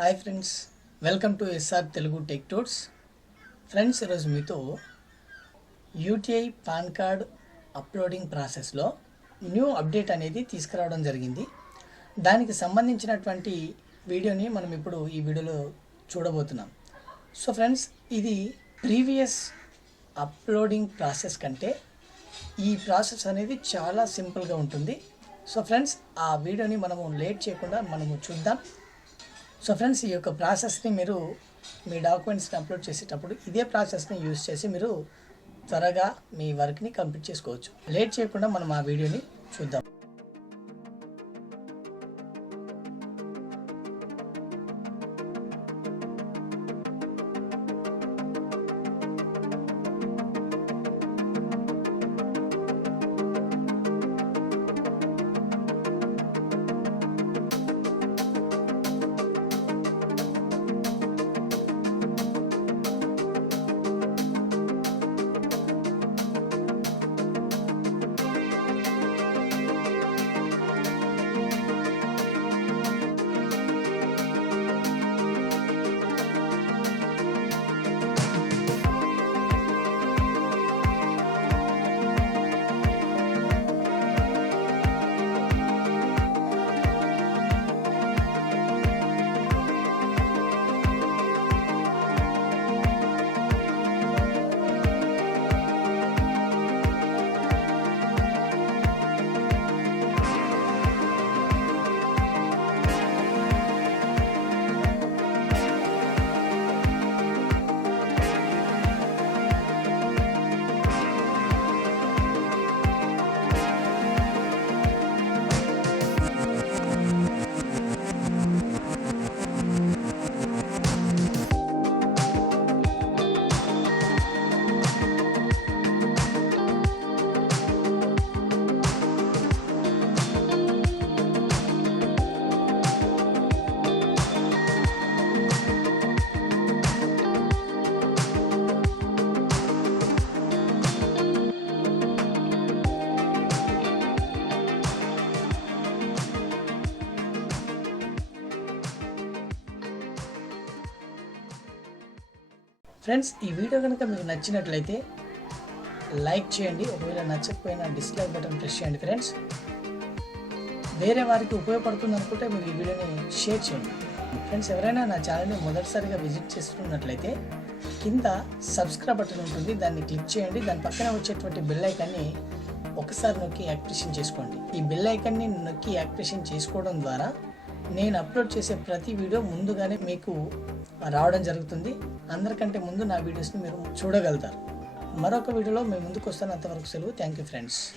Hi friends, welcome to SR Telugu tech tours. Friends, ఈరోజు మీతో UTI PAN card uploading ప్రాసెస్లో new update అనేది తీసుకురావడం జరిగింది. దానికి సంబంధించినటువంటి వీడియోని మనం ఇప్పుడు ఈ వీడియోలో చూడబోతున్నాం. సో ఫ్రెండ్స్, ఇది ప్రీవియస్ అప్లోడింగ్ ప్రాసెస్ కంటే ఈ ప్రాసెస్ అనేది చాలా సింపుల్గా ఉంటుంది. సో ఫ్రెండ్స్, ఆ వీడియోని మనము లేట్ చేయకుండా మనము చూద్దాం. సో ఫ్రెండ్స్, ఈ యొక్క ప్రాసెస్ని మీరు మీ డాక్యుమెంట్స్ని అప్లోడ్ చేసేటప్పుడు ఇదే ప్రాసెస్ని యూజ్ చేసి మీరు త్వరగా మీ వర్క్ని కంప్లీట్ చేసుకోవచ్చు. లేట్ చేయకుండా మనం ఆ వీడియోని చూద్దాం. ఫ్రెండ్స్, ఈ వీడియో కనుక మీకు నచ్చినట్లయితే లైక్ చేయండి. ఒకవేళ నచ్చకపోయినా డిస్లైక్ బటన్ ప్రెస్ చేయండి. ఫ్రెండ్స్, వేరే వారికి ఉపయోగపడుతుంది అనుకుంటే మీరు ఈ వీడియోని షేర్ చేయండి. ఫ్రెండ్స్, ఎవరైనా నా ఛానల్ని మొదటిసారిగా విజిట్ చేస్తున్నట్లయితే కింద సబ్స్క్రైబ్ బటన్ ఉంటుంది, దాన్ని క్లిక్ చేయండి. దాని పక్కన వచ్చేటువంటి బెల్ ఐకాన్ని ఒకసారి నొక్కి యాక్టివేషన్ చేసుకోండి. ఈ బెల్ ఐకాన్ని నొక్కి యాక్టివేషన్ చేసుకోవడం ద్వారా నేను అప్లోడ్ చేసే ప్రతి వీడియో ముందుగానే మీకు రావడం జరుగుతుంది. అందరికంటే ముందు నా వీడియోస్ని మీరు చూడగలుగుతారు. మరొక వీడియోలో మేము ముందుకు వస్తాను. అంతవరకు సెలవు. Thank you friends.